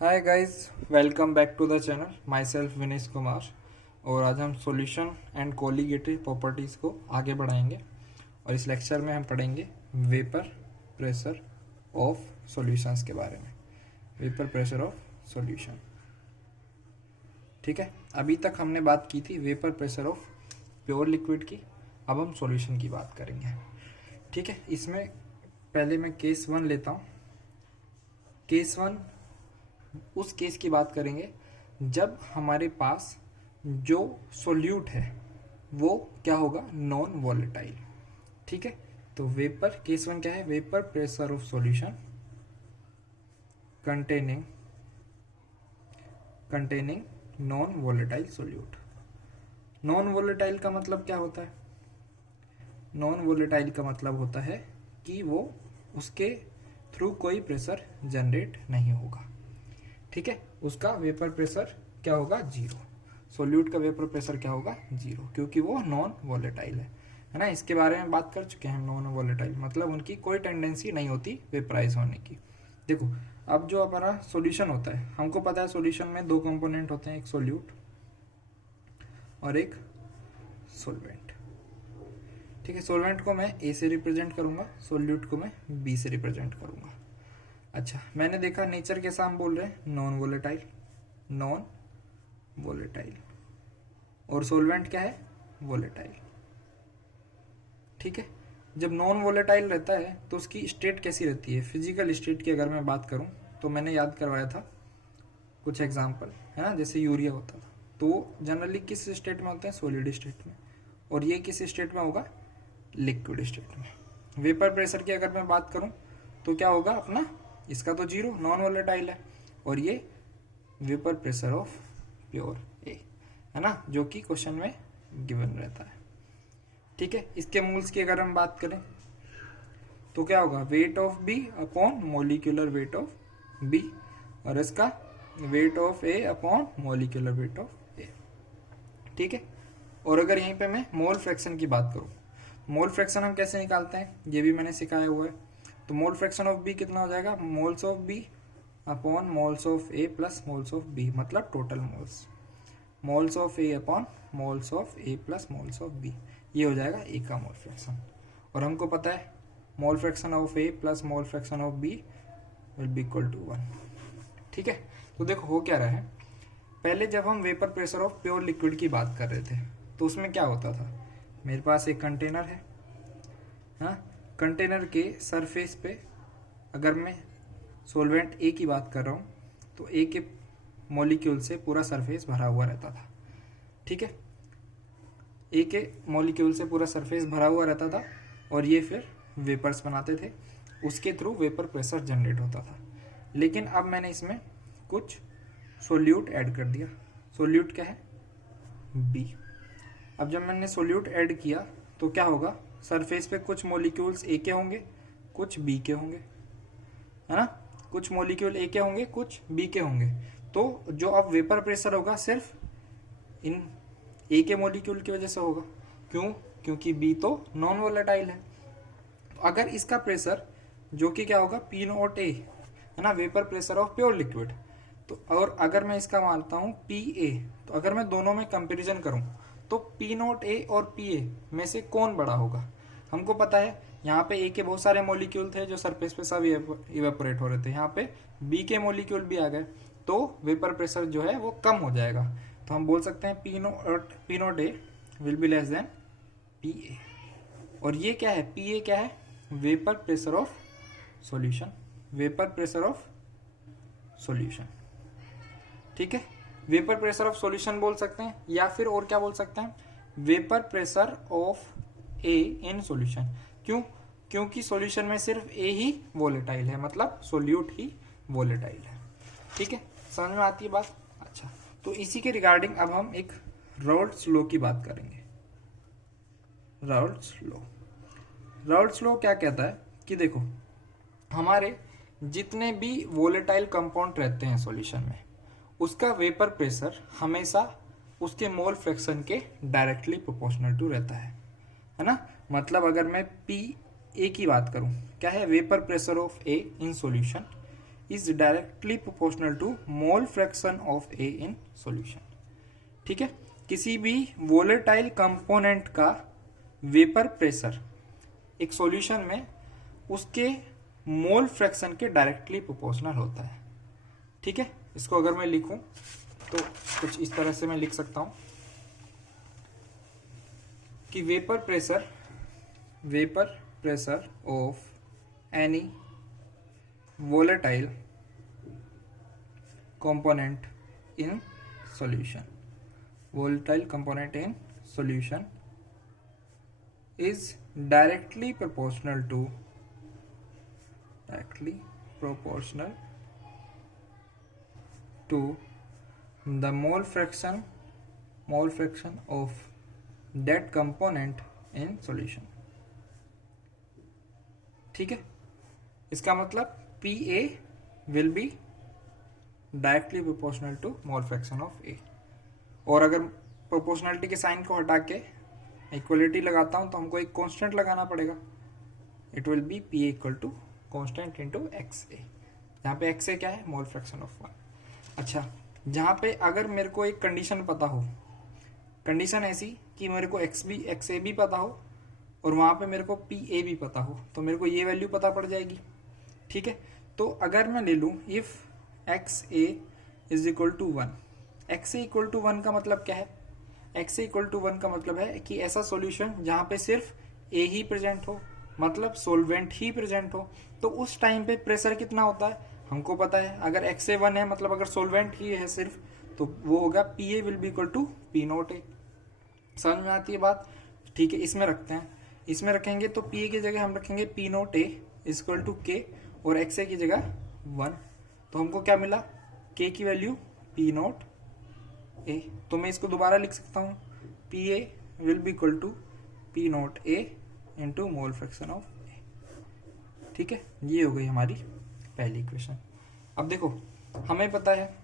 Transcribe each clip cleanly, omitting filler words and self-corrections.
Hi guys, welcome back to the channel. Myself Vinesh Kumar. और आज हम सॉल्यूशन एंड कोलिगेटिव प्रॉपर्टीज़ को आगे बढ़ाएंगे और इस लेक्चर में हम पढ़ेंगे वेपर प्रेशर ऑफ सॉल्यूशंस के बारे में। वेपर प्रेशर ऑफ सॉल्यूशन, ठीक है। अभी तक हमने बात की थी vapour pressure of pure liquid की, अब हम सॉल्यूशन की बात करेंगे, ठीक है। इसमें पहले मैं केस 1 लेता हूँ। केस 1 उस केस की बात करेंगे जब हमारे पास जो सोल्यूट है वो क्या होगा, नॉन वॉलेटाइल, ठीक है। तो वेपर केस 1 क्या है, vapour pressure of solution containing non volatile solute. Non volatile का मतलब क्या होता है? नॉन वॉलेटाइल का मतलब होता है कि वो उसके थ्रू कोई प्रेशर जनरेट नहीं होगा, ठीक है। उसका वेपर प्रेशर क्या होगा, जीरो। सोल्यूट का वेपर प्रेशर क्या होगा, जीरो, क्योंकि वो नॉन वॉलेटाइल है ना। इसके बारे में बात कर चुके हैं हम। नॉन वॉलेटाइल मतलब उनकी कोई टेंडेंसी नहीं होती वेपराइज होने की। देखो, अब जो हमारा सॉल्यूशन होता है, हमको पता है सॉल्यूशन में दो कंपोनेंट होते हैं, एक सोल्यूट और एक सोलवेंट, ठीक है। सोलवेंट को मैं ए से रिप्रेजेंट करूंगा, सोल्यूट को मैं बी से रिप्रेजेंट करूंगा। अच्छा, मैंने देखा नेचर कैसा हम बोल रहे हैं, नॉन वोलेटाइल, और सोलवेंट क्या है, वोलेटाइल, ठीक है। जब नॉन वोलेटाइल रहता है तो उसकी स्टेट कैसी रहती है, फिजिकल स्टेट की अगर मैं बात करूं तो मैंने याद करवाया था कुछ एग्जांपल, है ना। जैसे यूरिया होता था तो जनरली किस स्टेट में होता है, सॉलिड स्टेट में, और ये किस स्टेट में होगा, लिक्विड स्टेट में। वेपर प्रेशर की अगर मैं बात करूं तो क्या होगा अपना, इसका तो जीरो, नॉन वोलेटाइल है, और ये वेपर प्रेशर ऑफ प्योर ए है ना, जो कि क्वेश्चन में गिवन रहता है, ठीक है। इसके मोल्स की अगर हम बात करें तो क्या होगा, weight of B upon molecular weight of B, और इसका weight of A upon molecular weight of A, ठीक है। और अगर यहीं पे मैं मोल फ्रैक्शन की बात करूं, मोल फ्रैक्शन हम कैसे निकालते हैं ये भी मैंने सिखाया हुआ है। तो मोल फ्रैक्शन ऑफ बी कितना हो जाएगा, moles of B upon moles of A plus moles of B, मतलब total moles, moles of A upon moles of A plus moles of B, ये हो जाएगा ए का मोल फ्रैक्शन। और हमको पता है mole fraction of A plus mole fraction of B will be equal to 1, ठीक है। तो देखो हो क्या रहा है, पहले जब हम vapour pressure of pure liquid की बात कर रहे थे तो उसमें क्या होता था, मेरे पास एक कंटेनर है, हाँ, कंटेनर के सरफेस पे अगर मैं सोलवेंट ए की बात कर रहा हूँ तो ए के मॉलिक्यूल से पूरा सरफेस भरा हुआ रहता था, ठीक है। ए के मॉलिक्यूल से पूरा सरफेस भरा हुआ रहता था और ये फिर वेपर्स बनाते थे, उसके थ्रू वेपर प्रेशर जनरेट होता था। लेकिन अब मैंने इसमें कुछ सोल्यूट ऐड कर दिया। सोल्यूट क्या है, बी। अब जब मैंने सोल्यूट ऐड किया तो क्या होगा, सरफेस पे कुछ मॉलिक्यूल्स ए के होंगे, कुछ बी के होंगे, है ना। कुछ मॉलिक्यूल ए के होंगे, कुछ बी के होंगे। तो जो अब वेपर प्रेशर होगा सिर्फ इन ए के मॉलिक्यूल की वजह से होगा। क्यों? क्योंकि बी तो नॉन वोलेटाइल है। तो अगर इसका प्रेशर जो कि क्या होगा, पी नॉट ए, है ना, vapour pressure of pure liquid, तो और अगर मैं इसका मानता हूं पी ए, तो अगर मैं दोनों में कंपेरिजन करूं तो पी नॉट ए और पी ए में से कौन बड़ा होगा। हमको पता है यहाँ पे ए के बहुत सारे मॉलिक्यूल थे जो सरफेस पे सब इवेपोरेट हो रहे थे, यहाँ पे बी के मॉलिक्यूल भी आ गए, तो वेपर प्रेशर जो है वो कम हो जाएगा। तो हम बोल सकते हैं P not a will be less than P A. और ये क्या है, पी ए क्या है, vapour pressure of solution, vapour pressure of solution, ठीक है। वेपर प्रेशर ऑफ सॉल्यूशन बोल सकते हैं, या फिर और क्या बोल सकते हैं, vapour pressure of A in solution. क्यों? क्योंकि सॉल्यूशन में सिर्फ ए ही वोलेटाइल है, मतलब सोल्यूट ही वोलेटाइल है, ठीक है। समझ में आती है बात? अच्छा, तो इसी के रिगार्डिंग अब हम एक राउल्ट्स लॉ की बात करेंगे। राउल्ट्स लॉ क्या कहता है कि देखो, हमारे जितने भी वोलेटाइल कंपाउंड रहते हैं सॉल्यूशन में, उसका वेपर प्रेशर हमेशा उसके मोल फ्रैक्शन के डायरेक्टली प्रोपोर्शनल टू रहता है ना। मतलब अगर मैं पी ए की बात करूं, क्या है, vapour pressure of A in solution is directly proportional to mole fraction of A in solution. ठीक है, किसी भी वोलेटाइल कंपोनेंट का वेपर प्रेशर एक सॉल्यूशन में उसके मोल फ्रैक्शन के डायरेक्टली प्रोपोर्शनल होता है। ठीक है, इसको अगर मैं लिखूं तो कुछ इस तरह से मैं लिख सकता हूं कि vapour pressure of any volatile component in solution is directly proportional to the mole fraction of that component in solution। ठीक है, इसका मतलब PA will be directly proportional to mole fraction of A। और अगर प्रोपोर्शनलिटी के sign को हटा के इक्वलिटी लगाता हूं तो हमको एक कांस्टेंट लगाना पड़ेगा। It will be PA equal to constant into XA, जहाँ पे XA क्या है, मोल फ्रैक्शन ऑफ 1। अच्छा, जहाँ पे अगर मेरे को एक कंडीशन पता हो, कंडीशन ऐसी कि मेरे को XA भी पता हो और वहाँ पे मेरे को PA भी पता हो, तो मेरे को ये वैल्यू पता पड़ जाएगी। ठीक है, तो अगर मैं ले लूँ if XA is equal to 1, XA equal to 1 का मतलब क्या है, XA इक्वल टू 1 का मतलब है कि ऐसा सॉल्यूशन जहाँ पे सिर्फ A ही प्रेजेंट हो, मतलब सोल्वेंट ही प्रेजेंट हो, तो उस टाइम पे प्रेशर कितना होता है हमको पता है। अगर XA 1 है मतलब अगर सोल्वेंट ही है सिर्फ, तो वो होगा PA will be equal to P naught A। समझ में आती है बात? ठीक है, इसमें रखते हैं, इसमें रखेंगे तो PA की जगह हम रखेंगे P naught A equal to K और XA की जगह 1, तो हमको क्या मिला, K की वैल्यू P नॉट A। तो मैं इसको दोबारा लिख सकता हूँ, PA will be equal to P naught A into mole fraction of A। ठीक है, ये हो गई हमारी पहली इक्वेशन। अब देखो, हमें पता है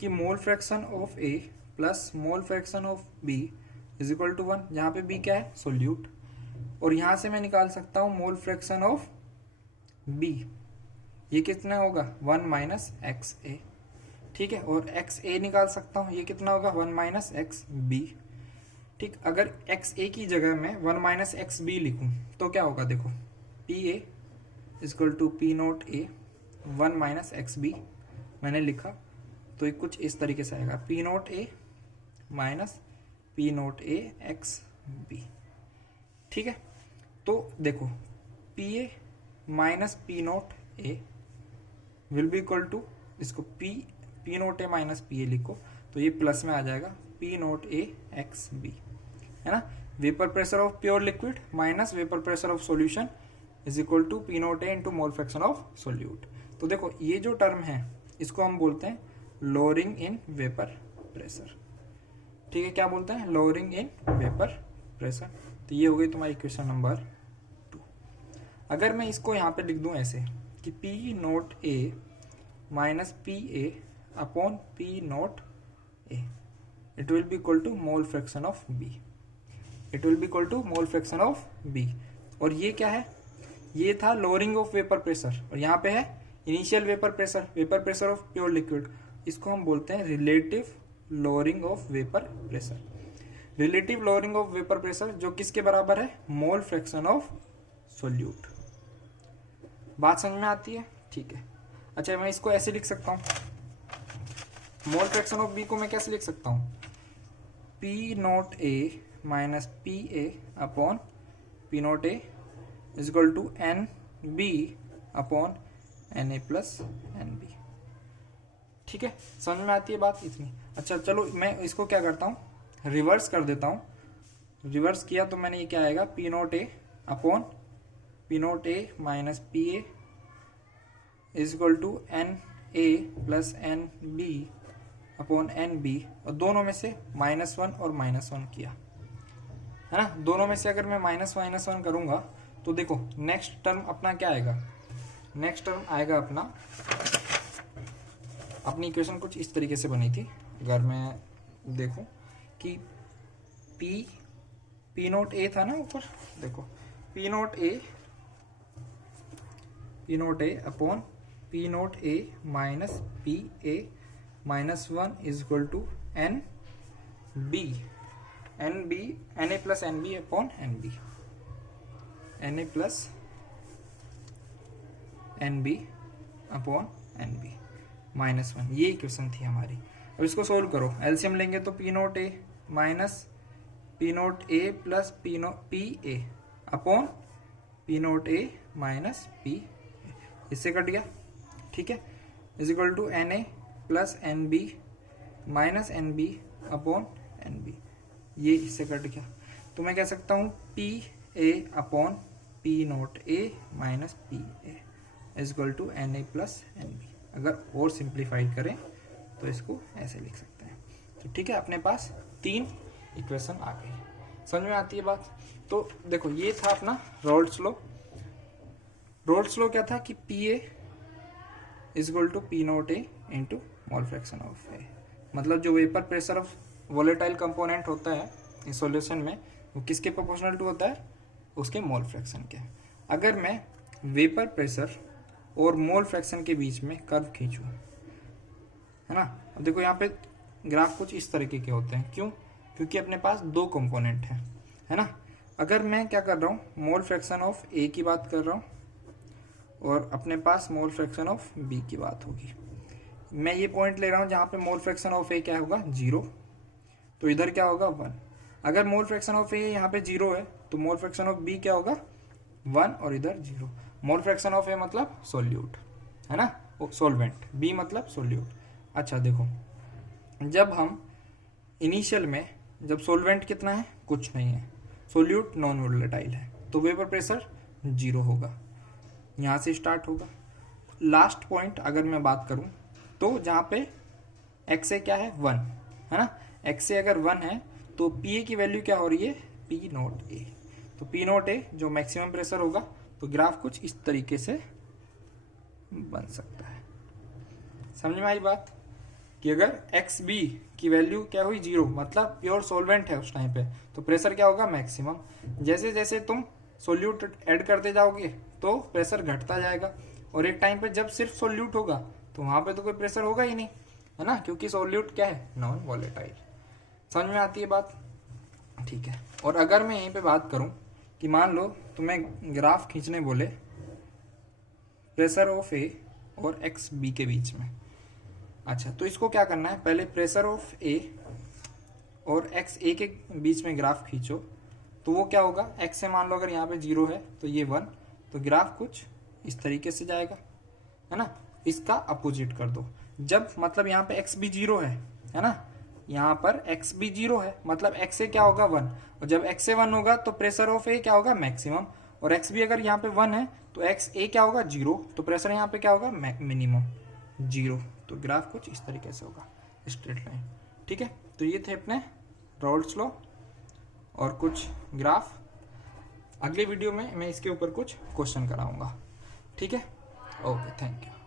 कि mole fraction of A plus mole fraction of B is equal to 1, जहाँ पे B क्या है, सोल्यूट, और यहाँ से मैं निकाल सकता हूँ मोल फ्रैक्शन ऑफ B, ये कितना होगा 1 माइनस XA। ठीक है, और XA निकाल सकता हूँ, ये कितना होगा 1 माइनस XB। ठीक, अगर XA की जगह मैं 1 माइनस XB लिखूँ तो क्या होगा, देखो PA equal to P naught A 1 minus XB मैंने लिखा, तो ये कुछ इस तरीके से आएगा, P naught A minus P naught A XB। ठीक है, तो देखो PA minus P naught A will be equal to, इसको P naught A minus PA लिखो तो ये प्लस में आ जाएगा P नॉट A XB, है ना। Vapour pressure of pure liquid minus vapour pressure of solution is equal to P naught A into mole fraction of solute. तो देखो ये जो टर्म है इसको हम बोलते हैं लोअरिंग इन वेपर प्रेशर। ठीक है, क्या बोलते हैं, लोअरिंग इन वेपर प्रेशर। तो ये हो गई तुम्हारी इक्वेशन नंबर 2। अगर मैं इसको यहाँ पे लिख दूं ऐसे कि P naught A minus PA upon P naught A, it will be equal to mole fraction of B, it will be equal to mole fraction of B। और ये क्या है, ये था लोअरिंग ऑफ वेपर प्रेशर, और यहाँ पे है initial vapour pressure of pure liquid. इसको हम बोलते हैं relative lowering of vapour pressure. Relative lowering of vapour pressure जो किसके बराबर है, मोल फ्रैक्शन ऑफ सोल्यूट। बात समझ में आती है? ठीक है, अच्छा मैं इसको ऐसे लिख सकता हूँ, मोल फ्रैक्शन ऑफ B को मैं कैसे लिख सकता हूँ, P naught A minus PA upon P naught A is equal to NB upon NA plus NB। ठीक है, समझ में आती है बात इतनी? अच्छा चलो मैं इसको क्या करता हूँ, रिवर्स कर देता हूँ। रिवर्स किया तो मैंने ये क्या आएगा, P naught A upon P naught A minus PA is equal to NA plus NB upon NB, और दोनों में से -1 और -1 किया, है ना। दोनों में से अगर मैं -1 करूंगा तो देखो नेक्स्ट टर्म अपना क्या आएगा, नेक्स्ट टर्म आएगा अपना, अपनी इक्वेशन कुछ इस तरीके से बनी थी। अगर मैं देखूं कि P नॉट A था ना ऊपर, देखो P naught A upon P naught A minus P A minus 1 is equal to N B, N B, N A plus N B upon N B, N A plus N B upon N B minus 1। ये equation थी हमारी। अब इसको solve करो, LCM लेंगे तो P naught A minus P naught A plus P A upon P naught A minus P A, इससे cut गया, ठीक है, is equal to N A plus N B minus N B upon N B, ये इससे cut गया। तो मैं कह सकता हूँ P A upon P naught A minus P A is equal to N A plus N B. अगर और सिंप्लीफाई करें तो इसको ऐसे लिख सकते हैं। तो ठीक है, अपने पास 3 इक्वेशन आ गई। समझ में आती है बात? तो देखो ये था अपना रोल्स लॉ। रोल्स लॉ क्या था कि P A is equal to P naught A into mole fraction of A, मतलब जो vapour pressure of volatile component होता है इस सॉल्यूशन में वो किसके प्रोपोर्शनल टू होता है? उसके मोल फ्रैक्शन के। अगर मैं वेपर प्रेशर और मोल फ्रैक्शन के बीच में कर्व खींचूं, है ना, अब देखो यहाँ पे ग्राफ कुछ इस तरीके के होते हैं। क्यों? क्योंकि अपने पास 2 कंपोनेंट हैं, है ना। अगर मैं क्या कर रहा हूँ, मोल फ्रैक्शन ऑफ ए की बात कर रहा हूँ और अपने पास मोल फ्रैक्शन ऑफ बी की बात होगी। मैं ये पॉइंट ले रहा हूँ जहाँ पे मोल फ्रैक्शन ऑफ ए क्या होगा? 0, तो इधर क्या होगा? 1। अगर मोल फ्रैक्शन ऑफ ए यहाँ पे 0 है तो मोल फ्रैक्शन ऑफ बी क्या होगा? 1 और इधर 0। मोल फ्रैक्शन ऑफ ए मतलब सोल्यूट, है ना, सोलवेंट, बी मतलब सोल्यूट। अच्छा देखो, जब हम इनिशियल में जब सोलवेंट कितना है? कुछ नहीं है, सोल्यूट नॉन वोलेटाइल है, तो वेपर प्रेशर 0 होगा, यहाँ से स्टार्ट होगा। लास्ट पॉइंट अगर मैं बात करूं तो जहाँ पे एक्स ए क्या है? 1, है ना। एक्स ए अगर 1 है तो पी ए की वैल्यू क्या हो रही है? पी नोट ए। तो पी नोट ए जो मैक्सिमम प्रेशर होगा, तो ग्राफ कुछ इस तरीके से बन सकता है। समझ में आई बात? कि अगर एक्स बी की वैल्यू क्या हुई? 0, मतलब प्योर सोलवेंट है उस टाइम पे, तो प्रेशर क्या होगा? मैक्सिमम। जैसे जैसे तुम सोल्यूट ऐड करते जाओगे तो प्रेशर घटता जाएगा, और एक टाइम पे जब सिर्फ सोल्यूट होगा तो वहां पे तो कोई प्रेशर होगा ही नहीं, है ना, क्योंकि सोल्यूट क्या है? Non volatile. समझ में आती है बात? ठीक है। और अगर मैं यहीं पे बात करूं कि मान लो तुम्हें ग्राफ खींचने बोले प्रेशर ऑफ ए और एक्स बी के बीच में, अच्छा तो इसको क्या करना है? पहले प्रेशर ऑफ ए और एक्स ए के बीच में ग्राफ खींचो, तो वो क्या होगा? एक्स से मान लो अगर यहाँ पे 0 है तो ये 1, तो ग्राफ कुछ इस तरीके से जाएगा, है ना। इसका अपोजिट कर दो, जब मतलब यहाँ पे एक्स भी 0 है ना, यहाँ पर एक्स भी 0 है, मतलब एक्स ए क्या होगा? 1, और जब एक्स ए 1 होगा तो प्रेशर ऑफ ए क्या होगा? मैक्सिमम, और एक्स भी अगर यहाँ पे 1 है तो एक्स ए क्या होगा? 0, तो प्रेशर यहाँ पे क्या होगा? मिनिमम 0। तो ग्राफ कुछ इस तरीके से होगा, स्ट्रेट लाइन। ठीक है, तो ये थे अपने रोल्स लॉ और कुछ ग्राफ। अगले वीडियो में मैं इसके ऊपर कुछ क्वेश्चन कराऊंगा। ठीक है, ओके, थैंक यू।